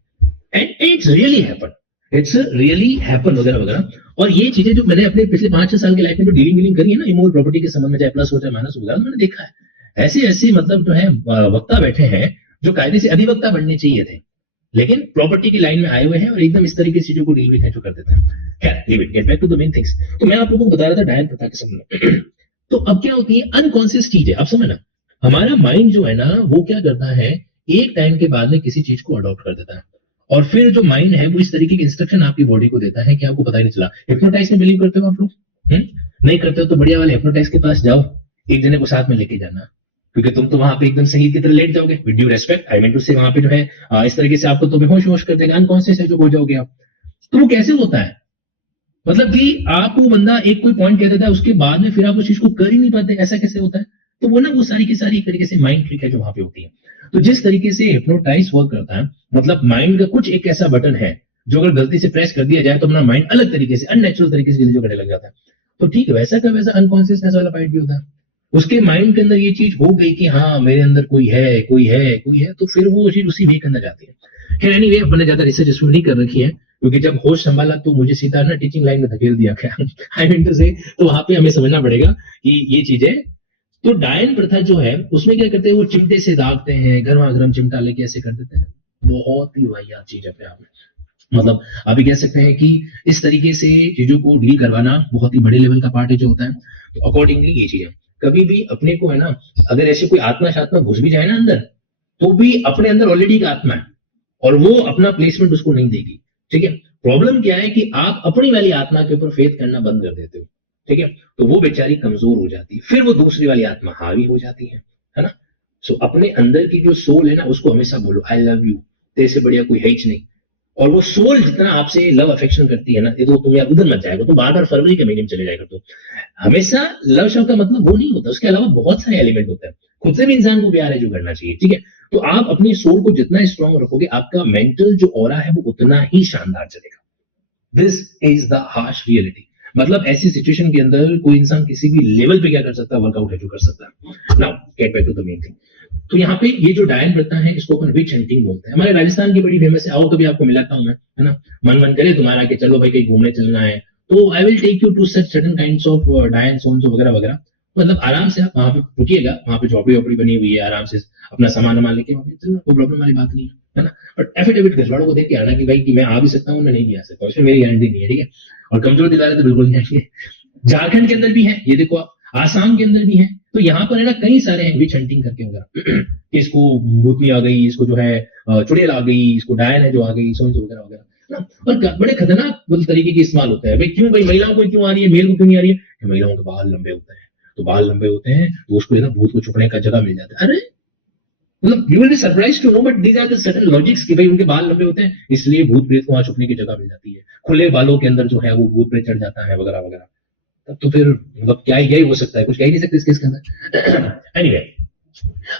And it's really happen, it's really happen वगैरह वगैरह। और ये चीजें जो मैंने अपने पिछले 5-6 साल की लाइफ में जो डीलिंग करी है ना इमोल प्रॉपर्टी के संबंध में, चाहे प्लस हो चाहे माइनस हो, मैंने देखा है ऐसे ऐसे मतलब जो है वक्ता बैठे हैं जो कायदे से अधिवक्ता बनने चाहिए थे लेकिन प्रॉपर्टी की लाइन में आए हुए हैं और एकदम इस तरीके से चीजों को डील भी कर देते हैं। खैर leave it, get back to the main things. तो मैं आप लोगों को बता रहा था डायन प्रथा के संबंध में। तो अब क्या होती है अनकॉन्शियस चीज है, अब समझना हमारा माइंड जो है ना वो क्या करता है एक टाइम के बाद में किसी चीज को अडॉप्ट कर देता है और फिर जो माइंड है वो इस तरीके की इंस्ट्रक्शन आपकी बॉडी को देता है कि आपको पता ही नहीं चला। हिप्नोटाइज में बिलीव करते हो आप लोग? नहीं करते हो तो बढ़िया वाले हिप्नोटाइज के पास जाओ, एक जने को साथ में लेके जाना, क्योंकि तुम तो वहां पे एकदम सही की तरह लेट जाओगे with due respect, I mean to say वहां पे जो है इस तरीके से आपको तो बेहोश होश कर देगा, अनकॉन्शियस है जो हो जाओगे आप। तो वो कैसे होता है, मतलब कि आपको बंदा एक कोई पॉइंट कह देता है उसके बाद में फिर आप उस चीज को कर ही नहीं पाते, ऐसा कैसे होता है? तो वो ना वो सारी की सारी एक तरीके से माइंड ट्रिक है जो वहां पे होती है। तो जिस तरीके से हिप्नोटाइज वर्क करता है मतलब माइंड का कुछ एक ऐसा बटन है जो अगर गलती से प्रेस कर दिया जाए तो अपना माइंड अलग तरीके से अननेचुरल तरीके से जो करने लग जाता है। तो ठीक है वैसा का वैसा अनकॉन्शियसनेस वाला पार्ट भी होता है, उसके माइंड के अंदर ये चीज हो गई कि हाँ मेरे अंदर कोई है कोई है कोई है, तो फिर वो चीज उसी वे के अंदर जाती है। खैर एनीवे अपने ज्यादा रिसर्च इसमें नहीं कर रखी है क्योंकि जब होश संभाला तो मुझे सीधा ना टीचिंग लाइन में धकेल दिया गया आई मीन टू से, तो वहां पे हमें समझना पड़ेगा कि ये चीजें। तो डायन प्रथा जो है उसमें क्या करते हैं वो चिमटे से दागते हैं, गर्मा गर्म चिमटा लेके ऐसे कर देते हैं, बहुत ही वाहियात चीज अपने आप में। मतलब आप कह सकते हैं कि इस तरीके से चीजों को डील करवाना बहुत ही बड़े लेवल का पार्ट है जो होता है। तो अकॉर्डिंगली ये चीज है, कभी भी अपने को है ना अगर ऐसी कोई आत्मा शात्मा घुस भी जाए ना अंदर तो भी अपने अंदर ऑलरेडी एक आत्मा है और वो अपना प्लेसमेंट उसको नहीं देगी, ठीक है। प्रॉब्लम क्या है कि आप अपनी वाली आत्मा के ऊपर फेथ करना बंद कर देते हो, ठीक है, तो वो बेचारी कमजोर हो जाती है, फिर वो दूसरी वाली आत्मा हावी हो जाती है ना। सो अपने अंदर की जो सोल है ना उसको हमेशा बोलो आई लव यू, तेरे से बढ़िया कोई है ही नहीं। और वो सोल जितना आपसे लव अफेक्शन करती है ना ये तो तुम यार उधर मत जाएगा, तो बार बार फरवरी के महीने में चले जाएगा। तो हमेशा लव शब्द का मतलब वो नहीं होता, उसके अलावा बहुत सारे एलिमेंट होते हैं, खुद से भी इंसान को प्यार है जो करना चाहिए, ठीक है। तो आप अपनी सोल को जितना स्ट्रांग रखोगे आपका मेंटल जो ऑरा है वो उतना ही शानदार चलेगा। This is the harsh reality. मतलब ऐसी सिचुएशन के अंदर कोई इंसान किसी भी लेवल पे क्या कर सकता है, वर्कआउट है जो कर सकता है। Now get back to the main thing. तो यहाँ पे ये जो डायन प्रथा है इसको अपन विच हंटिंग बोलते हैं। हमारे राजस्थान की बड़ी फेमस है, आओ कभी आपको मिलाता हूँ मैं, है ना, मन करे तुम्हारा कि चलो भाई कहीं घूमने चलना है तो I will take you to such certain kinds of डायन सोन्स वगैरह वगैरह। मतलब आराम से आप वहां पे रुकिएगा, वहां पे झोपड़ी वोपड़ी बनी हुई है, आराम से अपना सामान वामान लेके वहां पे चलना, कोई प्रॉब्लम वाली बात नहीं है ना। बट एफिडेविट भिजवाड़ों को देख के आना कि भाई कि मैं आ भी सकता हूँ, मैं नहीं भी आ सकता, उसमें मेरी गारंटी नहीं है, ठीक है। और कमजोर दिला रहे तो बिल्कुल नहीं आएंगे। झारखंड के अंदर भी है, ये देखो आप, आसाम के अंदर भी है। तो यहाँ पर है ना कई सारे हैं विच हंटिंग करके वगैरह कि इसको भूतनी आ गई, इसको जो है चुड़ैल आ गई, इसको डायन है जो आ गई, सोन वगैरह वगैरह ना। और बड़े खतरनाक मतलब तरीके की इस्तेमाल होता है। भाई क्यों, भाई महिलाओं को क्यों आ रही है, मेल को क्यों नहीं आ रही है, कि महिलाओं के बाल लंबे होते हैं, तो बाल लंबे होते हैं तो उसको ना भूत को छुपने का जगह मिल जाता है। अरे मतलब you will be surprised to know but these are the certain logics कि भाई उनके बाल लंबे होते हैं इसलिए भूत प्रेत को वहां छुपने की जगह मिल जाती है। खुले बालों के अंदर जो है वो भूत प्रेत चढ़ जाता है वगैरह वगैरह। तब तो फिर मतलब क्या ही हो सकता है, कुछ कह ही नहीं सकते इसके अंदर। एनीवे,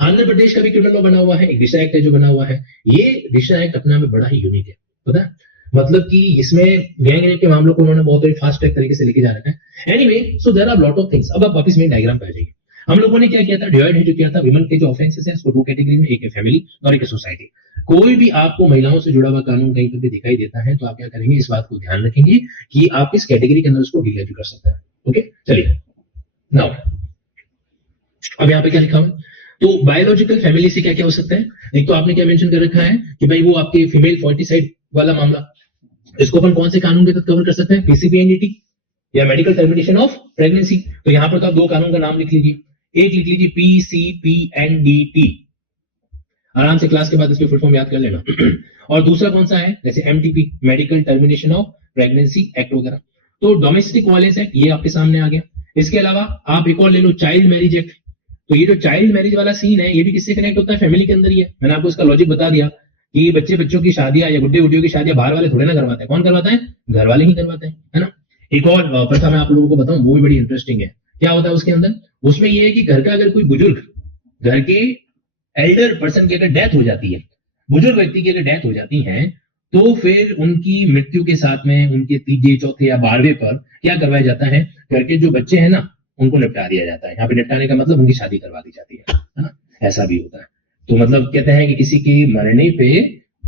आंध्र प्रदेश का भी क्रिमिनल लॉ बना हुआ है, एक दिशा एक्ट है जो बना हुआ है। ये दिशा एक्ट अपने में बड़ा ही यूनिक है, पता है, मतलब कि इसमें गैंग रेप के मामलों को उन्होंने बहुत ही फास्ट ट्रैक तरीके से लेके जा रखा है। Anyway, so there are lot of things. अब आप वापस मेन डायग्राम पे आ जाइए। हम लोगों ने क्या किया था, डिवाइड है जो किया था विमेन के जो ऑफेंसेस है उसको दो कैटेगरी में, एक है फैमिली और एक है सोसाइटी। कोई भी आपको महिलाओं से जुड़ा हुआ कानून कहीं पर भी दिखाई देता है तो आप क्या करेंगे, इस बात को ध्यान रखेंगे कि आप किस कैटेगरी के अंदर उसको डील कर सकते हैं। ओके, चलिए नाउ अब यहाँ पे क्या लिखा हुआ है, तो बायोलॉजिकल फैमिली से क्या क्या हो सकता है। एक तो आपने क्या मेंशन कर रखा है कि भाई वो आपके फीमेल फर्टिसाइड वाला मामला, इसको अपन कौन से कानून के तहत कवर कर सकते हैं, पीसीपीएनडीटी या मेडिकल टर्मिनेशन ऑफ प्रेगनेंसी। तो यहां पर तो आप दो कानून का नाम लिख लीजिए, एक लिख लीजिए पीसीपीएनडीटी, आराम से क्लास के बाद इसकी फुल फॉर्म याद कर लेना। और दूसरा कौन सा है, जैसे MTP, medical termination of pregnancy act वगैरह। तो डोमेस्टिक वायलेंस एक्ट ये आपके सामने आ गया। इसके अलावा आप एक और ले लो, चाइल्ड मैरिज एक्ट। तो ये जो चाइल्ड मैरिज वाला सीन है ये भी किससे कनेक्ट होता है, फैमिली के अंदर ही है। मैंने आपको इसका लॉजिक बता दिया कि बच्चों की शादियां या गुड्डे गुड्डियों की शादियां बाहर वाले थोड़े ना करवाते हैं, कौन करवाता है, घर वाले ही करवाते हैं, है ना। एक और प्रथा मैं आप लोगों को बताऊं, वो भी बड़ी इंटरेस्टिंग है। क्या होता है उसके अंदर, उसमें ये है कि घर का अगर कोई बुजुर्ग, घर के एल्डर पर्सन की अगर डेथ हो जाती है, बुजुर्ग व्यक्ति की अगर डेथ हो जाती है, तो फिर उनकी मृत्यु के साथ में उनके तीजे चौथे या 12वें पर क्या करवाया जाता है, घर के जो बच्चे हैं ना उनको निपटा दिया जाता है। यहाँ पे निपटाने का मतलब उनकी शादी करवा दी जाती है ना, ऐसा भी होता है। तो मतलब कहते हैं कि किसी के मरने पे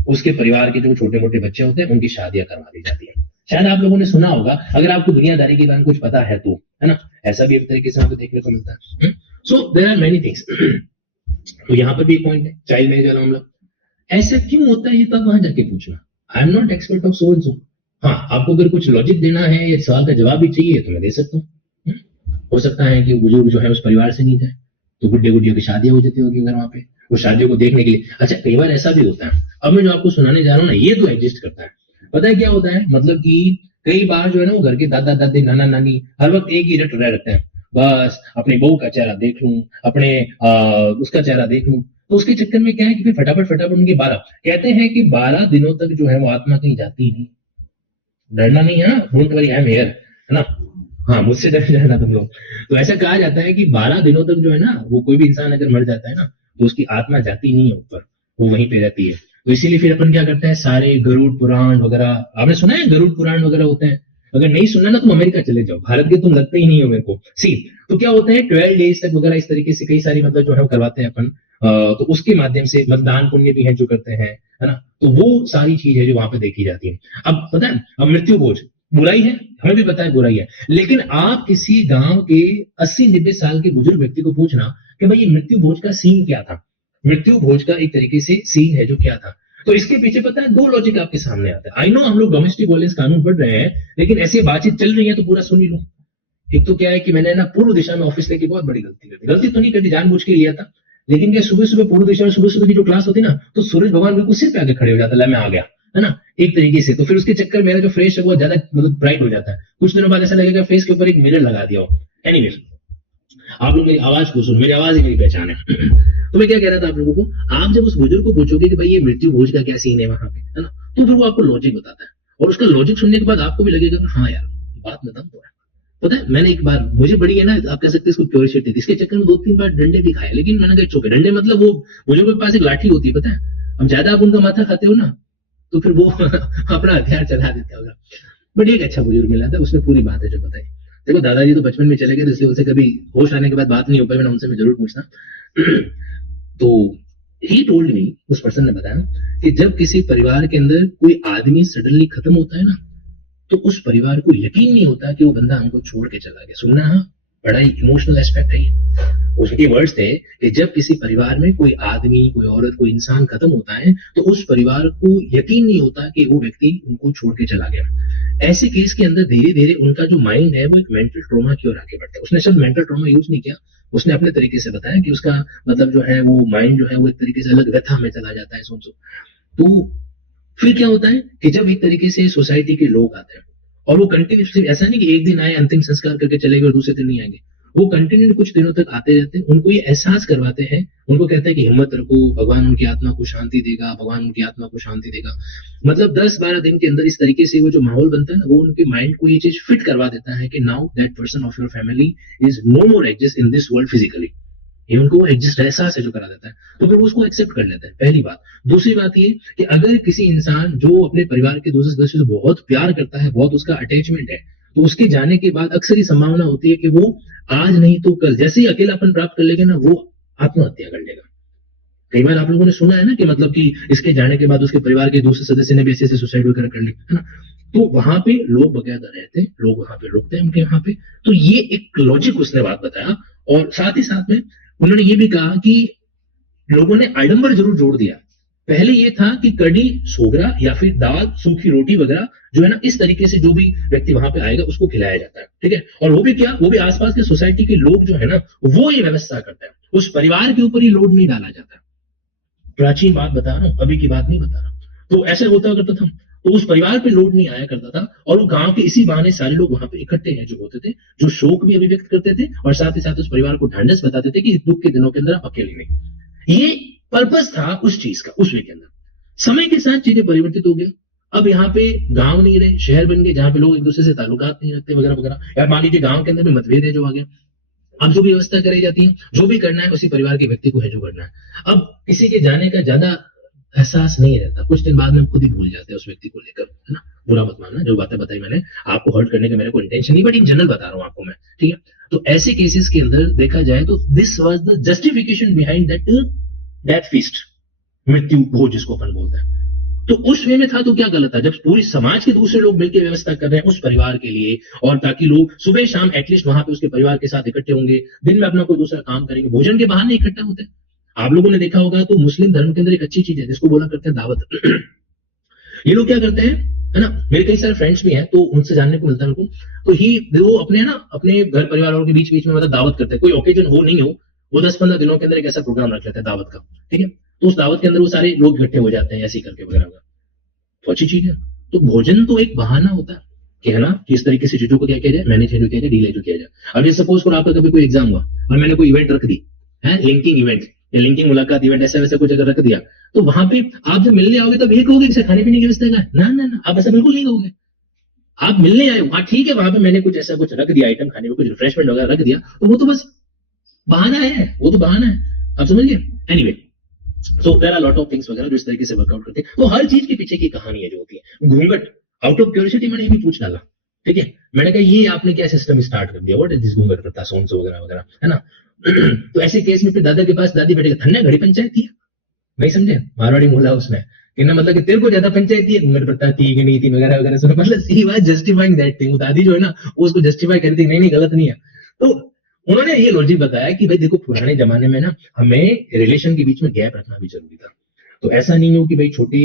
उसके परिवार के जो छोटे मोटे बच्चे होते हैं उनकी शादियां करवा दी जाती है। शायद आप लोगों ने सुना होगा, अगर आपको दुनियादारी के बारे में कुछ पता है तो, है ना, ऐसा भी एक तरीके से आपको देखने को मिलता है। So there are many things. तो यहाँ पर भी एक पॉइंट है, चाइल्ड मैरिज वाला मामला। ऐसा क्यों होता है ये तब वहां जाके पूछना, I am not expert of so and सो। हाँ, आपको अगर कुछ लॉजिक देना है या सवाल का जवाब भी चाहिए तो मैं दे सकता हूँ। हो सकता है कि बुजुर्ग जो है उस परिवार से नहीं जाए, तो गुड्डे गुड्डियों की शादियां हो जाती होगी अगर वहां पे, वो शादियों को देखने के लिए। अच्छा, कई बार ऐसा भी होता है, अब मैं जो आपको सुनाने जा रहा हूँ ना ये तो एग्जिस्ट करता है। पता है क्या होता है, मतलब कि कई बार जो है ना वो घर के दादा दादी नाना नानी हर वक्त एक ही रट रह रखते हैं, बस अपने बहू का चेहरा देख लूं, अपने उसका चेहरा देख लूं। तो उसके चक्कर में क्या है कि फिर फटाफट उनके 12 कहते हैं कि 12 दिनों तक जो है वो आत्मा कहीं जाती नहीं। डरना नहीं है, don't worry, I am here, है ना। हाँ, मुझसे डर जाना तुम लोग। तो ऐसा कहा जाता है कि 12 दिनों तक जो है ना वो कोई भी इंसान अगर मर जाता है ना तो उसकी आत्मा जाती नहीं है ऊपर, वो वहीं पे रहती है। तो इसीलिए फिर अपन क्या करते हैं, सारे गरुड़ पुराण वगैरह, आपने सुना है गरुड़ पुराण वगैरह होते हैं, अगर नहीं सुना ना तुम अमेरिका चले जाओ, भारत के तुम लगते ही नहीं हो मेरे को। सी, तो क्या होता है 12 डेज तक वगैरह इस तरीके से कई सारी मतलब जो है वो करवाते हैं अपन। तो उसके माध्यम से मतदान पुण्य भी है जो करते हैं, है ना। तो वो सारी चीज है जो वहां पे देखी जाती है। अब पता है, अब मृत्यु भोज बुराई है, हमें भी पता है बुराई है, लेकिन आप किसी गांव के 80-90 साल के बुजुर्ग व्यक्ति को पूछना कि भाई ये मृत्यु भोज का सीन क्या था, मृत्यु भोज का एक तरीके से सीन है जो क्या था, तो इसके पीछे पता है 2 लॉजिक आपके सामने आते हैं। आई नो हम लोग डोमेस्टिक वायलेंस कानून पढ़ रहे हैं, लेकिन ऐसी बातचीत चल रही है तो पूरा सुन ही लो। एक तो क्या है कि मैंने ना पूर्व दिशा में ऑफिस लेके बहुत बड़ी गलती तो नहीं करती, जानबूझ के लिया था, लेकिन क्या सुबह सुबह पूर्व दिशा में सुबह की जो क्लास होती ना, तो सूरज भगवान बिल्कुल सिर पे आके खड़े हो जाता है, मैं आ गया, है ना, एक तरीके से। तो फिर उसके चक्कर मेरा जो फेस है वो ज्यादा मतलब ब्राइट हो जाता है। कुछ दिनों बाद ऐसा लगेगा फेस के ऊपर एक मिरर लगा दिया हो। एनीवे, आप लोग मेरी आवाज को सुन, मेरी आवाज ही मेरी पहचान है। तो मैं क्या कह रहा था आप लोगों को, आप जब उस बुजुर्ग को पूछोगे कि भाई ये मृत्यु भोज का क्या सीन है वहां पे, है ना, तो फिर वो आपको लॉजिक बताता है, और उसका लॉजिक सुनने के बाद आपको भी लगेगा कि हाँ यार बात में दम तो है। पता है, मैंने एक बार, मुझे बड़ी है ना, आप कह सकते हैं इसको क्यूरियोसिटी थी, इसके चक्कर में 2-3 बार डंडे भी खाए, लेकिन मैंने कहा चुके डंडे, मतलब वो बुजुर्ग के पास एक लाठी होती है, पता है, अब ज्यादा आप उनका माथा खाते हो ना तो फिर वो अपना हथियार चला देते होगा। बट एक अच्छा बुजुर्ग मिला था, उसने पूरी बात है जो बताई। देखो दादाजी तो बचपन में चले गए, तो इसलिए उनसे कभी होश आने के बाद बात नहीं हो पाई, मैं उनसे मैं जरूर पूछता। तो ही टोल्ड मी, उस पर्सन ने बताया कि जब किसी परिवार के अंदर कोई आदमी सडनली खत्म होता है ना, तो उस परिवार को यकीन नहीं होता कि वो बंदा हमको छोड़ के चला गया। सुनना, हाँ, बड़ा ही इमोशनल एस्पेक्ट है ये। उसके वर्ड्स थे कि जब किसी परिवार में कोई आदमी, कोई औरत, कोई इंसान खत्म होता है, तो उस परिवार को यकीन नहीं होता कि वो व्यक्ति उनको छोड़ के चला गया। ऐसे केस के अंदर धीरे धीरे उनका जो माइंड है वो एक मेंटल ट्रॉमा की ओर आगे बढ़ता है। उसने शब्द मेंटल ट्रॉमा यूज नहीं किया, उसने अपने तरीके से बताया कि उसका मतलब जो है वो माइंड जो है वो एक तरीके से अलग व्यथा में चला जाता है, सोचो। तो फिर क्या होता है कि जब एक तरीके से सोसाइटी के लोग आते हैं और वो कंटिन्यूसली, ऐसा नहीं कि एक दिन आए अंतिम संस्कार करके चले गए और दूसरे दिन नहीं आएंगे, वो कंटिन्यू कुछ दिनों तक आते रहते हैं, उनको ये एहसास करवाते हैं, उनको कहते हैं कि हिम्मत रखो, भगवान उनकी आत्मा को शांति देगा, भगवान उनकी आत्मा को शांति देगा। मतलब 10-12 दिन के अंदर इस तरीके से वो जो माहौल बनता है ना, वो उनके माइंड को ये चीज फिट करवा देता है कि now that person of your family is no more exist in this world physically. ये उनको एग्जिस्ट एहसास है जो करा देता है, तो फिर वो उसको एक्सेप्ट कर लेते हैं, पहली बात। दूसरी बात ये कि अगर किसी इंसान जो अपने परिवार के दूसरे सदस्य से बहुत प्यार करता है, बहुत उसका अटैचमेंट है, तो उसके जाने के बाद अक्सर ही संभावना होती है कि वो आज नहीं तो कल, जैसे ही अकेलापन प्राप्त कर लेगा ना, वो आत्महत्या कर लेगा। कई बार आप लोगों ने सुना है ना कि मतलब कि इसके जाने के बाद उसके परिवार के दूसरे सदस्य ने भी ऐसे सुसाइड वगैरह कर ली, है ना। तो वहां पे लोग बकायदा रहते हैं, लोग वहां पे रुकते हैं उनके यहाँ पे। तो ये एक लॉजिक उसने बात बताया, और साथ ही साथ में उन्होंने ये भी कहा कि लोगों ने आडंबर जरूर जोड़ दिया। पहले ये था कि कड़ी, सोगरा या फिर दाल, सूखी रोटी वगैरह जो है ना, इस तरीके से जो भी व्यक्ति वहां पे आएगा उसको खिलाया जाता है, ठीक है। और वो भी क्या, वो भी आसपास के सोसाइटी के लोग जो है ना, वो ये व्यवस्था करते हैं, उस परिवार के ऊपर ही लोड नहीं डाला जाता। प्राचीन बात बता रहा हूं, अभी की बात नहीं बता रहा। तो ऐसे होता करता था, तो उस परिवार पे लोड नहीं आया करता था, और वो गांव के इसी बहाने सारे लोग वहां पे इकट्ठे हैं जो होते थे, जो शोक भी अभिव्यक्त करते थे, और साथ ही साथ उस परिवार को ढांढस बताते थे कि इस दुख के दिनों के अंदर आप अकेले नहीं। ये पर्पस था उस चीज का, उस वे के अंदर। समय के साथ चीजें परिवर्तित हो गया। अब यहाँ पे गांव नहीं रहे, शहर बन गए, जहां पे लोग एक दूसरे से ताल्लुकात नहीं रखते वगैरह वगैरह। या मान लीजिए गांव के अंदर भी मतभेद है जो आ गया। अब जो भी व्यवस्था कराई जाती है, जो भी करना है उसी परिवार के व्यक्ति को है जो करना है। अब किसी के जाने का ज्यादा एहसास नहीं रहता, कुछ दिन बाद में खुद ही भूल जाते हैं उस व्यक्ति को लेकर, है ना। बुरा मत मानना, जो बातें बताई मैंने, आपको हर्ट करने का मेरे को इंटेंशन नहीं, बट इन जनरल बता रहा हूं आपको मैं, ठीक है। तो ऐसे केसेस के अंदर देखा जाए तो this was the justification behind that death feast, मृत्यु भोज जिसको अपन बोलते हैं। तो उस वे में था तो क्या गलत था, जब पूरी समाज के दूसरे लोग मिलकर व्यवस्था कर रहे हैं उस परिवार के लिए, और ताकि लोग सुबह शाम एटलीस्ट वहां पे उसके परिवार के साथ इकट्ठे होंगे, दिन में अपना कोई दूसरा काम करेंगे, भोजन के बहाने इकट्ठा होते हैं। आप लोगों ने देखा होगा तो मुस्लिम धर्म के अंदर एक अच्छी चीज है जिसको बोला करते हैं दावत। ये लोग क्या करते हैं, है ना, मेरे कई सारे फ्रेंड्स भी हैं तो उनसे जानने को मिलता है मेरे को, तो वो अपने ना अपने घर परिवार वालों के बीच बीच में मतलब दावत करते हैं, कोई ओकेजन हो नहीं हो, वो 10-15 दिनों के अंदर एक ऐसा प्रोग्राम रख लेते हैं दावत का, ठीक है। तो उस दावत के अंदर वो सारे लोग इकट्ठे हो जाते हैं ऐसे करके वगैरह, तो अच्छी चीज है। तो भोजन तो एक बहाना होता है कि, है ना, किस तरीके से चीजों को क्या किया जाए, मैनेज किया जाए, डील किया जाए। अब ये सपोज करो आपका कभी कोई एग्जाम हुआ और मैंने कोई इवेंट रख दी है, लिंकिंग इवेंट या लिंकिंग मुलाकात इवेंट, ऐसा वैसा कुछ अगर रख दिया, तो वहां पे आप जब मिलने आओगे तब ये कहोगे कि खाने पीने की व्यवस्था का ना ना ना, आप ऐसा बिल्कुल नहीं कहोगे। आप मिलने आए हो, हाँ ठीक है, वहां पे मैंने कुछ ऐसा कुछ रख दिया आइटम खाने में, कुछ रिफ्रेशमेंट वगैरह रख दिया, तो वो तो बस बहाना है, वो तो बहाना है, आप समझ गए। Anyway, so there are lot of things वगैरह जो इस तरीके से वर्कआउट करते हैं। तो हर चीज के पीछे की कहानी है जो होती है। घूंघट, आउट ऑफ क्यूरियोसिटी मैंने ये भी पूछ डाला, ठीक है। मैंने कहा ये आपने क्या सिस्टम स्टार्ट कर दिया, व्हाट इज दिस घूंघट प्रथा, सोन सो वगैरह वगैरह, है ना। तो ऐसे केस में फिर दादा के पास दादी बैठे, थन्ने घड़ी पंचायत थी, नहीं समझे, मारवाड़ी मोहल्ला उसने कहना मतलब कि तेरे को ज्यादा पंचायत थी, घूंघट प्रथा थी कि नहीं थी वगैरह वगैरह। सो मतलब she was justifying that thing, दादी जो है ना उसको जस्टिफाई करती, नहीं नहीं गलत नहीं है। तो उन्होंने ये लॉजिक बताया कि भाई देखो पुराने जमाने में ना हमें रिलेशन के बीच में गैप रखना भी जरूरी था। तो ऐसा नहीं हो कि भाई छोटे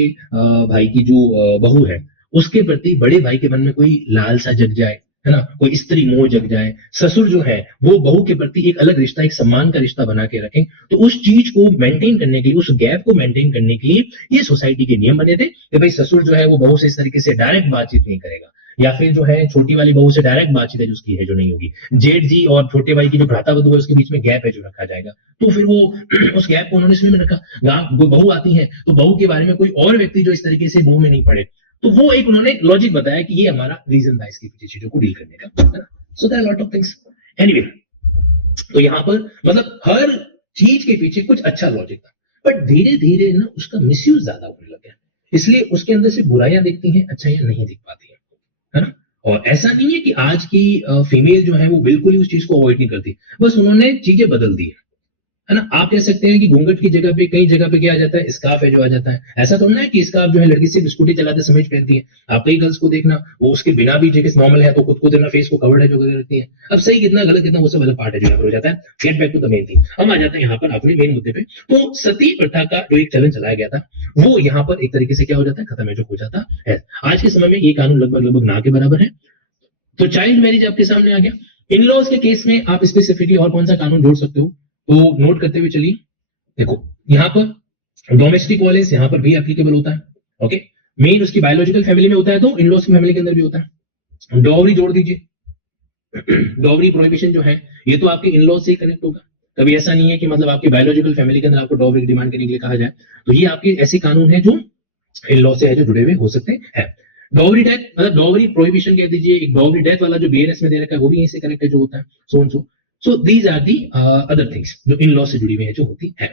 भाई की जो बहू है उसके प्रति बड़े भाई के मन में कोई लालसा जग जाए, है ना, कोई स्त्री मोह जग जाए। ससुर जो है वो बहू के प्रति एक अलग रिश्ता, एक सम्मान का रिश्ता बना के रखें। तो उस चीज को मेंटेन करने के लिए, उस गैप को मेंटेन करने के लिए ये सोसाइटी के नियम बने थे कि भाई ससुर जो है वो बहू से इस तरीके से डायरेक्ट बातचीत नहीं करेगा, या फिर जो है छोटी वाली बहू से डायरेक्ट बातचीत है जो उसकी है जो नहीं होगी। जेठ जी और छोटे भाई की जो भ्राता वधू है उसके बीच में गैप है जो रखा जाएगा। तो फिर वो उस गैप को उन्होंने इसमें रखा। बहू आती है तो बहू के बारे में कोई और व्यक्ति जो इस तरीके से मुंह में नहीं पड़े, तो वो एक उन्होंने लॉजिक बताया कि ये हमारा रीजन था इसके पीछे चीजों को डील करने का। So there are lot of things. Anyway, तो यहाँ पर मतलब हर चीज के पीछे कुछ अच्छा लॉजिक था, बट धीरे धीरे ना उसका मिसयूज ज्यादा होने लगा, इसलिए उसके अंदर से बुराइयां दिखती हैं, अच्छाइयां नहीं दिख पाती है ना। और ऐसा नहीं है कि आज की फीमेल जो है वो बिल्कुल ही उस चीज को अवॉइड नहीं करती, बस उन्होंने चीजें बदल दी है ना। आप कह सकते हैं कि घूंघट की जगह पे कई जगह पे क्या आ जाता है, स्कार्फ है जो आ जाता है। ऐसा तो नहीं है कि स्कार्फ जो है लड़की सिर्फ स्कूटी चलाते समय पहनती है। आप कई गर्ल्स को देखना वो उसके बिना भी जैकेट नॉर्मल है तो खुद को देखना फेस को कवर्ड है जो रहती है। अब सही कितना गलत कितना वो सब अलग पार्ट है जो यहाँ पर हो जाता है। Get back to the main thing, हम आ जाते हैं यहाँ पर अपने मेन मुद्दे पे। तो सती प्रथा का जो एक चलन चलाया गया था वो यहाँ पर एक तरीके से क्या हो जाता है, खत्म है जो हो जाता है। आज के समय में ये कानून लगभग लगभग ना के बराबर है। तो चाइल्ड मैरिज आपके सामने आ गया। इन लॉज के केस में आप स्पेसिफिकली और कौन सा कानून जोड़ सकते हो, तो नोट करते हुए चलिए। देखो यहाँ पर डोमेस्टिक वायलेंस यहाँ पर भी एप्लीकेबल होता है। ओके, मेन उसकी बायोलॉजिकल फैमिली में होता है तो इन लॉज की फैमिली के अंदर भी होता है। डॉवरी जोड़ दीजिए। डॉवरी प्रोहिबिशन जो है ये तो आपके इन लॉज से ही कनेक्ट होगा। कभी ऐसा नहीं है कि मतलब आपके बायोलॉजिकल फैमिली के अंदर आपको डॉवरी की डिमांड करने के लिए कहा जाए, तो ये आपके ऐसे कानून है जो इन लॉ से है जो जुड़े हुए हो सकते हैं। डॉवरी डेथ मतलब डॉवरी प्रोहिबिशन कह दीजिए, एक डॉवरी डेथ वाला जो बीएनएस में दे रखा है वो भी यहीं से कनेक्ट है जो होता है so so these are the other things जो इन लॉ से जुड़ी हुई है जो होती है।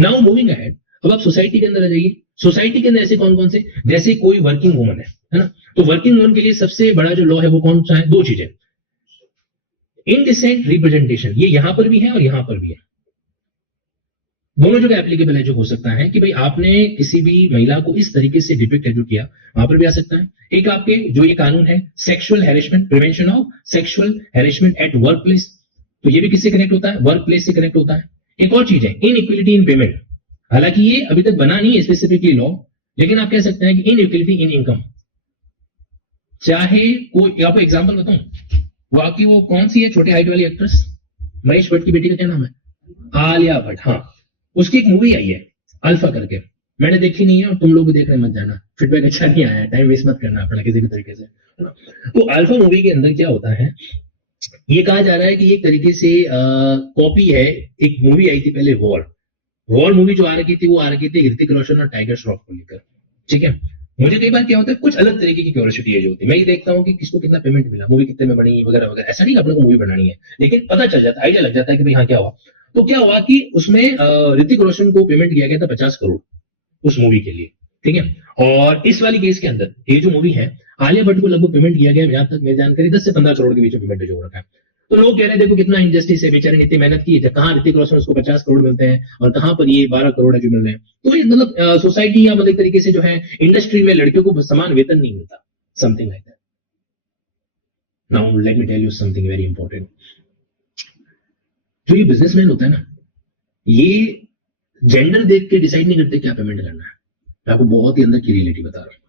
नाउ मूविंग अहेड, अब आप सोसाइटी के अंदर आ जाइए। सोसाइटी के अंदर ऐसे कौन कौन से, जैसे कोई वर्किंग वुमन है ना, तो वर्किंग वुमन के लिए सबसे बड़ा जो लॉ है वो कौन सा है, दो चीजें, इनडिसेंट रिप्रेजेंटेशन, ये यहां पर भी है और यहां पर भी है। दोनों जगह एप्लीकेबल है जो हो सकता है कि भाई आपने किसी भी महिला को इस तरीके से डिपिक्ट जो किया, वहां पर भी आ सकता है। एक आपके जो ये कानून है sexual harassment, prevention of sexual harassment at work place, तो ये भी किससे कनेक्ट होता है, वर्क प्लेस से कनेक्ट होता है। एक और चीज है इनइक्वलिटी इन पेमेंट, हालांकि ये अभी तक बना नहीं है स्पेसिफिकली लॉ, लेकिन आप कह सकते हैं कि इनइक्वलिटी इन इनकम। चाहे कोई, आपको एग्जाम्पल बताऊं, वो आपकी वो कौन सी है छोटे हाइट वाली एक्ट्रेस, महेश भट्ट की बेटी का क्या नाम है, आलिया भट्ट, हाँ, उसकी एक मूवी आई है अल्फा करके, मैंने देखी नहीं है और तुम लोग भी देखने मत जाना, फीडबैक अच्छा नहीं आया है, टाइम वेस्ट मत करना अपना किसी भी तरीके से। तो अल्फा मूवी के अंदर क्या होता है, ये कहा जा रहा है कि एक तरीके से कॉपी है, एक मूवी आई थी पहले वॉर मूवी जो आ रही थी वो आ रही थी ऋतिक रोशन और टाइगर श्रॉफ को लेकर, ठीक है। मुझे कई बार क्या होता है कुछ अलग तरीके की क्यूरियोसिटी है जो होती है, मैं ये देखता हूँ कि किसको कितना पेमेंट मिला, मूवी कितने में बनी वगैरह वगैरह, ऐसा नहीं अपने को मूवी बनानी है, लेकिन पता चल जाता है, आइडिया लग जाता है कि भाई हाँ क्या हुआ। तो क्या हुआ कि उसमें ऋतिक रोशन को पेमेंट किया गया था 50 करोड़ उस मूवी के लिए, ठीक है। और इस वाली केस के अंदर ये जो मूवी है आलिया भट्ट को लगभग पेमेंट किया गया, जहां तक मेरी जानकारी 10 से 15 करोड़ के बीच में पेमेंट जो हो रखा है। तो लोग कह रहे हैं देखो कितना इंजस्टिस है, बेचारे ने इतनी मेहनत की है, कहाँ ऋतिक रोशन उसको 50 करोड़ मिलते हैं और कहाँ पर ये 12 करोड़ जो मिल रहे हैं। तो ये मतलब सोसाइटी या मतलब तरीके से जो है इंडस्ट्री में लड़कियों को समान वेतन नहीं मिलता, something like that. Now let me tell you something very important, जो ये बिजनेसमैन होता है ना, ये जेंडर देख के डिसाइड नहीं करते क्या पेमेंट करना है। मैं आपको बहुत ही अंदर की रियलिटी बता रहा हूं,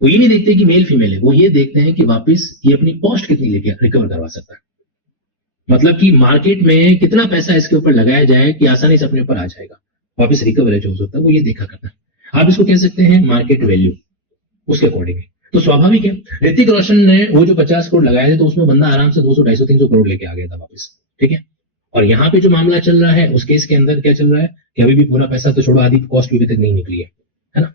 वो ये नहीं देखते कि मेल फीमेल है, वो ये देखते हैं कि वापस ये अपनी कॉस्ट कितनी लेके रिकवर करवा सकता है, मतलब कि मार्केट में कितना पैसा इसके ऊपर लगाया जाए कि आसानी से अपने ऊपर आ जाएगा, वापस रिकवर जो हो सकता है वो ये देखा करता है। आप इसको कह सकते हैं मार्केट वैल्यू, उसके अकॉर्डिंग। तो स्वाभाविक है ऋतिक रोशन ने वो जो 50 करोड़ लगाए थे तो उसमें बंदा आराम से 200 250 300 करोड़ लेके आ गया था वापस, ठीक है। और यहाँ पे जो मामला चल रहा है उस केस के अंदर क्या चल रहा है कि अभी भी पूरा पैसा तो छोड़ो, आधी कॉस्ट भी अभी तक नहीं निकली है ना।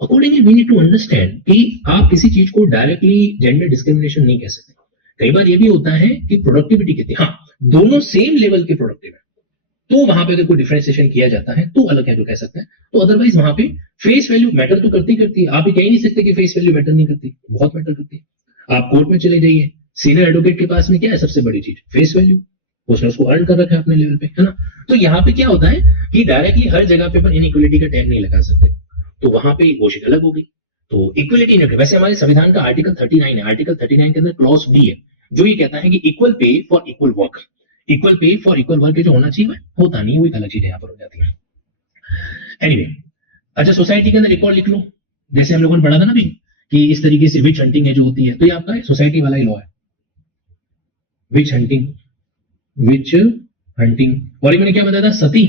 Accordingly we need to understand कि आप किसी चीज को डायरेक्टली जेंडर डिस्क्रिमिनेशन नहीं कह सकते। कई बार ये भी होता है कि प्रोडक्टिविटी कितनी, हाँ दोनों सेम लेवल के प्रोडक्टिव है तो वहां पे अगर कोई डिफरेंशिएशन किया जाता है तो अलग है जो कह सकते हैं। तो अदरवाइज वहां पे फेस वैल्यू मैटर तो करती करती है, आप ये कह ही नहीं सकते कि फेस वैल्यू मैटर नहीं करती, बहुत मैटर करती है। आप कोर्ट में चले जाइए, सीनियर एडवोकेट के पास में क्या है सबसे बड़ी चीज, फेस वैल्यू, उसने उसको अर्न कर रखा है अपने लेवल पे, है ना। तो यहाँ पे क्या होता है कि डायरेक्टली हर जगह पे अपन इनइक्वलिटी का टैग नहीं लगा सकते, तो वहां पे वो चीज अलग हो गई। तो इक्वलिटी इन, वैसे हमारे संविधान का आर्टिकल 39 है, आर्टिकल 39 के अंदर क्लॉज डी है जो ये कहता है कि equal pay for equal work, equal pay for equal work जो होना चाहिए होता नहीं, वो एक अलग चीज यहाँ पर हो जाती है। एनीवे, अच्छा सोसाइटी के अंदर एक और लिख लो, जैसे हम लोगों ने पढ़ा था ना भी कि इस तरीके से विच हंटिंग है जो होती है, तो ये आपका सोसाइटी वाला ही लॉ है, विच हंटिंग, विच हंटिंग। और मैंने क्या बताया था, सती,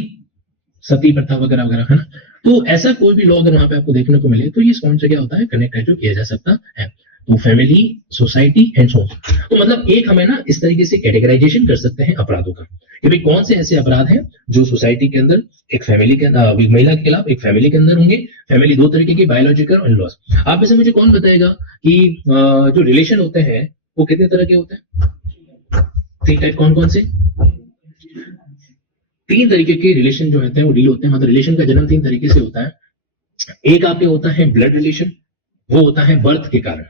सती प्रथा वगैरह वगैरह, है ना। तो ऐसा कोई भी लॉ अगर वहां पे आपको देखने को मिले तो ये कौन सा क्या होता है, कनेक्ट है जो किया जा सकता है। तो फैमिली, सोसाइटी एंड सो। तो मतलब एक हमें ना इस तरीके से कैटेगराइजेशन कर सकते हैं अपराधों का कि भाई कौन से ऐसे अपराध हैं जो सोसाइटी के अंदर एक फैमिली के महिला के खिलाफ एक फैमिली के अंदर होंगे। फैमिली दो तरीके की, बायोलॉजिकल और इन-लॉज। आप में से मुझे कौन बताएगा कि जो रिलेशन होते हैं वो कितने तरह के होते हैं, ठीक है, कौन कौन से, 3 तरीके के रिलेशन जो होते हैं वो डील होते हैं, मतलब रिलेशन का जन्म 3 तरीके से होता है। एक आपके होता है ब्लड रिलेशन, वो होता है बर्थ के कारण,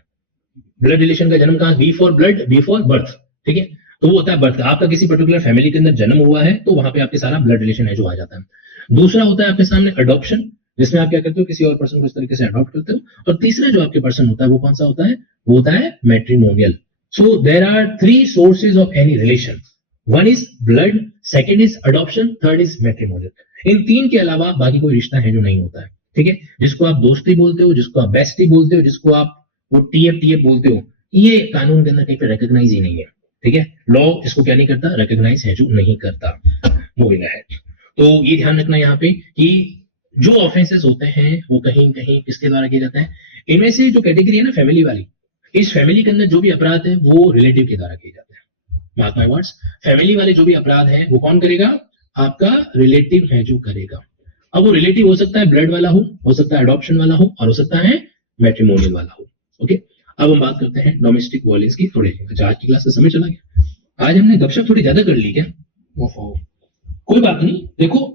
ब्लड रिलेशन का जन्म कहां, B for blood, B for birth, ठीक है। तो वो होता है बर्थ, आपका किसी पर्टिकुलर फैमिली के अंदर जन्म हुआ है तो वहां पे आपके सारा ब्लड रिलेशन है जो आ जाता है। दूसरा होता है आपके सामने अडॉप्शन, जिसमें आप क्या करते हो, किसी और पर्सन को इस तरीके से अडॉप्ट करते हो। और तीसरा जो आपके पर्सन होता है वो कौन सा होता है, वो होता है matrimonial. So there are 3 sources of any relation, one is blood, second is adoption, third is matrimonial. In 3 के अलावा बाकी कोई रिश्ता है जो नहीं होता है, ठीक है। जिसको आप दोस्ती बोलते हो, जिसको आप बेस्टी बोलते हो, जिसको आप वो टीएफ बोलते हो, ये कानून के अंदर कहीं पे रिकॉग्नाइज ही नहीं है, ठीक है। लॉ इसको क्या नहीं करता, रिकॉग्नाइज है जो नहीं करता। मूविंग अहेड, तो ये ध्यान रखना यहाँ पे कि जो ऑफेंसेस होते हैं वो कहीं कहीं किसके द्वारा किया जाता है। इनमें से जो कैटेगरी है ना फैमिली वाली, इस फैमिली के अंदर जो भी अपराध है वो रिलेटिव के द्वारा किए जाते हैं। मार्क माय वर्ड्स, फैमिली वाले जो भी अपराध है वो कौन करेगा, आपका रिलेटिव है जो करेगा। अब वो रिलेटिव हो सकता है ब्लड वाला हो सकता है अडॉप्शन वाला हो, और हो सकता है मैट्रिमोनियल वाला हो। ओके, अब हम बात करते हैं डोमेस्टिक वायलेंस की थोड़ी। अच्छा, आज की क्लास का समय चला गया, आज हमने गपशप थोड़ी ज्यादा कर ली क्या? ओहो, कोई बात नहीं, देखो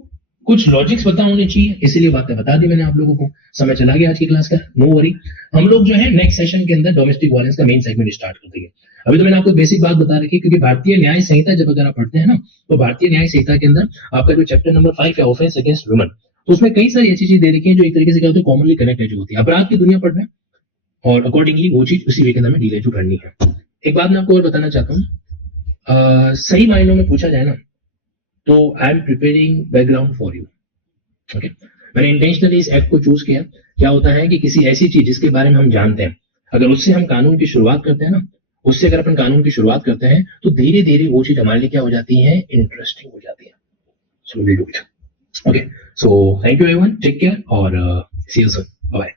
कुछ लॉजिक्स पता होने चाहिए, इसीलिए बातें बता दी मैंने आप लोगों को। समय चला गया आज की क्लास का, नो वरी। हम लोग जो है नेक्स्ट सेशन के अंदर डोमेस्टिक वायलेंस का मेन सेगमेंट स्टार्ट कर देंगे। अभी तो मैंने आपको बेसिक बात बता रखी, क्योंकि भारतीय न्याय संहिता जब अगर आप पढ़ते हैं ना, तो भारतीय न्याय संहिता के अंदर आपका जो चैप्टर नंबर 5 है ऑफेंस अगेंस्ट वुमेन, तो उसमें कई सारी ऐसी चीज दे रखी है जो एक तरीके से क्या होती है, कॉमनली कनेक्टेड होती है। अपराध की दुनिया पढ़ रहे हैं और अकॉर्डिंगली वो चीज उसी वे के अंदर में डील जो करनी है। एक बात मैं आपको और बताना चाहता हूँ, सही मायनों में पूछा जाए ना तो I am preparing background for you. Okay, मैंने इंटेंशनली इस एक्ट को चूज किया। क्या होता है कि किसी ऐसी चीज जिसके बारे में हम जानते हैं, अगर उससे हम कानून की शुरुआत करते हैं ना, उससे अगर अपन कानून की शुरुआत करते हैं तो धीरे धीरे वो चीज हमारे लिए क्या हो जाती है, इंटरेस्टिंग हो जाती है। So will do it. Okay, so thank you everyone, take care और सी यू सून, बाय।